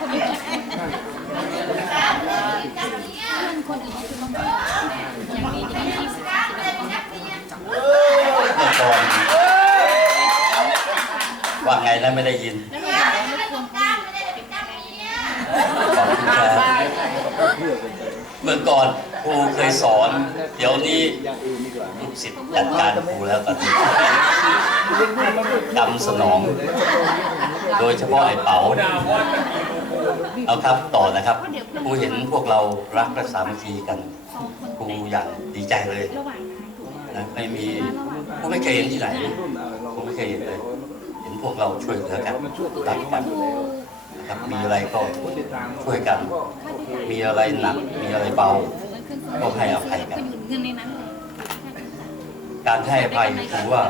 ว่าไงนะไม่ได้ยินขอบคุณครับเมื่อก่อนครูเคยสอน เดี๋ยวนี้ลูกศิษย์จัดการครูแล้วตอนนี้กำสนอง โดยเฉพาะไอ้เป๋า เอาครับต่อนะครับครูเห็นพวกเรารักและสามัคคีกันครูอย่างดีใจเลยนะไม่มีครูไม่เคยเห็นที่ไหนครูไม่เคยเห็นเลย เห็นพวกเราช่วยเหลือกันรักกันนะครับมีอะไรก็ช่วยกัน มีอะไรหนักมีอะไรเบาก็ให้อภัยกันเงินในนั้นเลยการให้อภัยถือว่า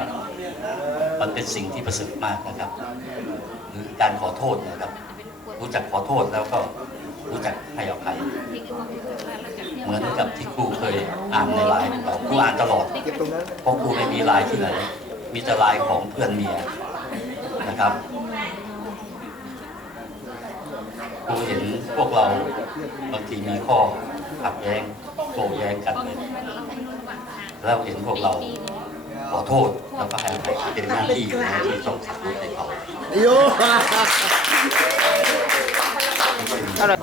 มันเป็นสิ่งที่ประเสริฐมากนะครับ หรือการขอโทษนะครับ รู้จักขอโทษแล้วก็รู้จักให้อภัยเหมือนกับที่ครูเคยอ่านในไลน์ของเราครูอ่านตลอดเพราะครูไม่มีไลน์ที่ไหนมีแต่ไลน์ของเพื่อนเมียนะครับครูเห็นพวกเราบางทีมีข้อขัดแย้งโต้แย้งกันเลยแล้วเห็นพวกเราขอโทษแล้วก็ให้อภัยเป็นหน้าที่อยู่แล้วที่ต้องขับรถให้เขา โย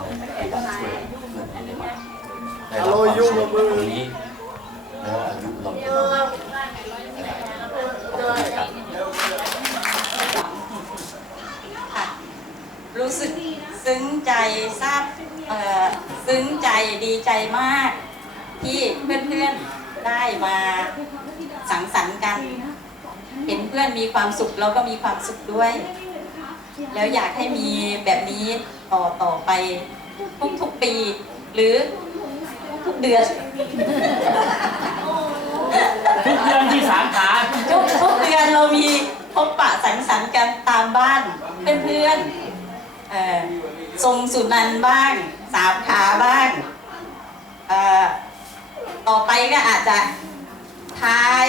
แต่เราความสุขตรงนี้แล้วอายุเราขอบคุณครับรู้สึกซึ้งใจทราบเอ่อซึ้งใจดีใจมาก ที่เพื่อนๆได้มาสังสรรค์กัน เห็นเพื่อนมีความสุขเราก็มีความสุขด้วย แล้วอยากให้มีแบบนี้ ต่อต่อไปทุกๆปี หรือทุกๆเดือน ทุกเดือนที่สามขาทุกทุกเดือนเรามีพบปะสังสรรค์กันตามบ้านเพื่อนๆเอ่อทรงสุนันท์บ้าง สามขาบ้างเอ่อต่อไปก็อาจจะท้าย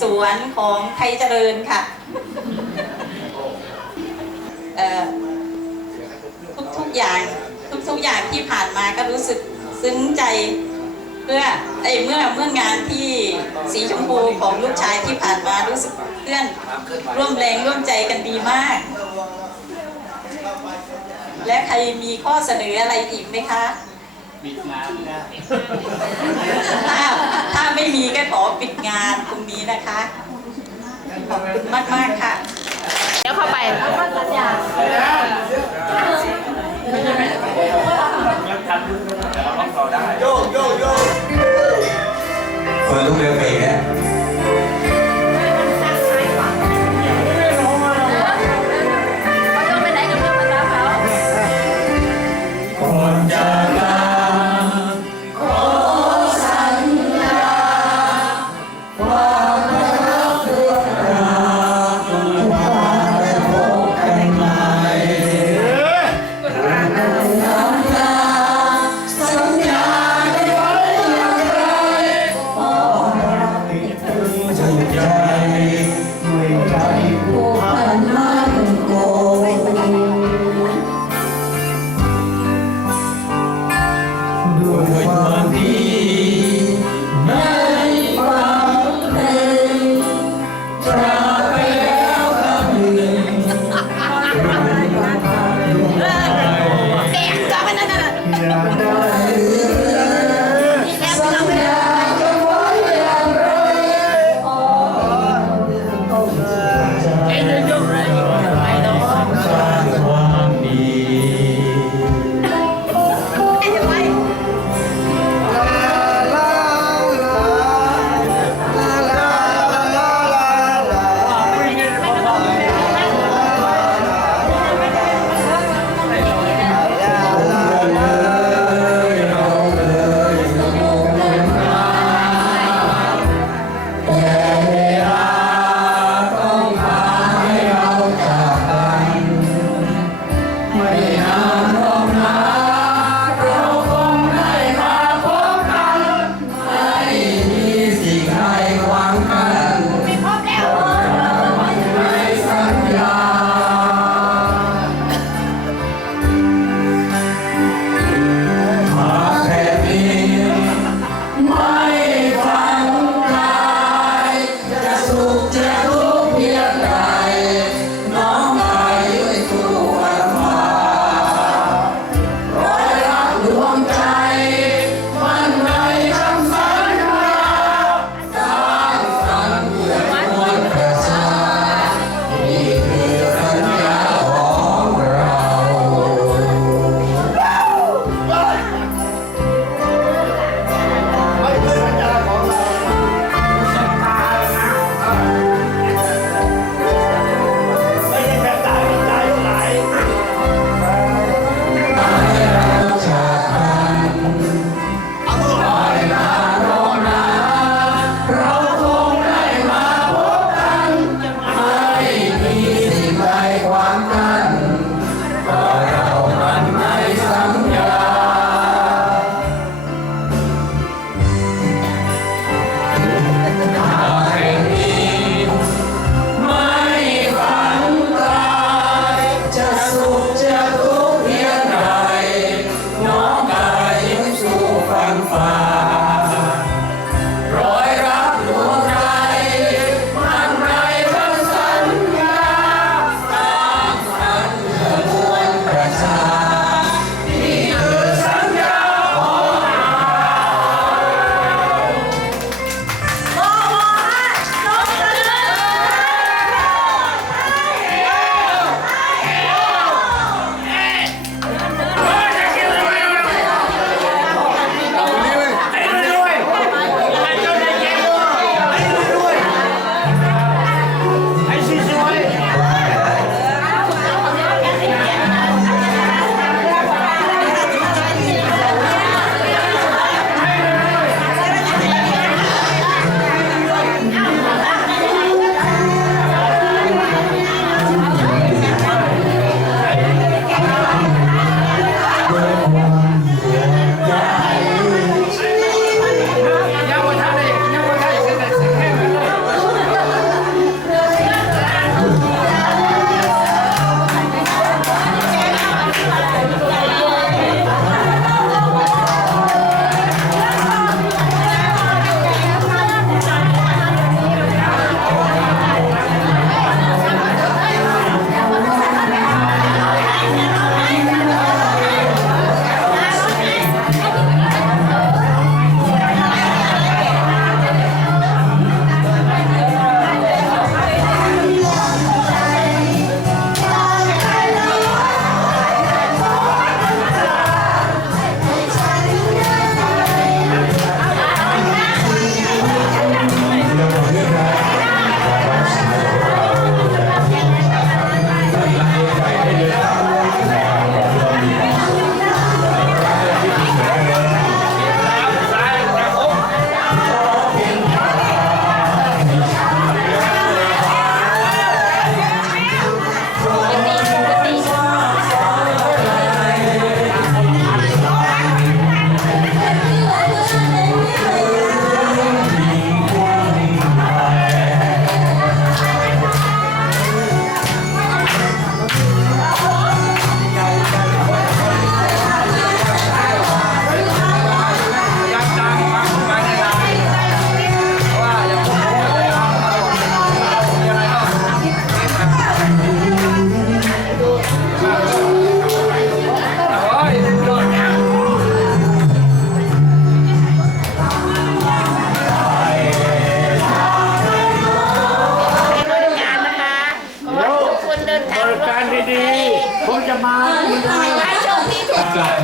สวนของไทยเจริญค่ะเอ่อทุกๆอย่างทุกๆอย่างที่ผ่านมาก็รู้สึกซึ้งใจเมื่อไอยเมื่อเมื่องานที่สีชมพูของลูกชายที่ผ่านมารู้สึกเพื่อนร่วมแรงร่วมใจกันดีมาก และใครมีข้อเสนออะไรอีกไหมคะปิดงานนะถ้าถ้าไม่มีก็ขอปิดงานตรงนี้นะคะขอบคุณมากมากๆค่ะ เดี๋ยวเข้าไป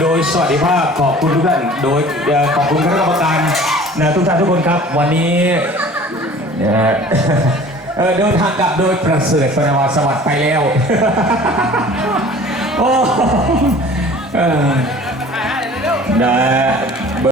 โดยสวัสดิภาพขอบคุณทุกท่านโดยขอบคุณคณะกรรมการนะทุกท่านทุกคนครับ วันนี้นะฮะเอ่อเดินทางกลับโดยประเสริฐปนวาสวัสดิ์ไปแล้วโอ้เออนะ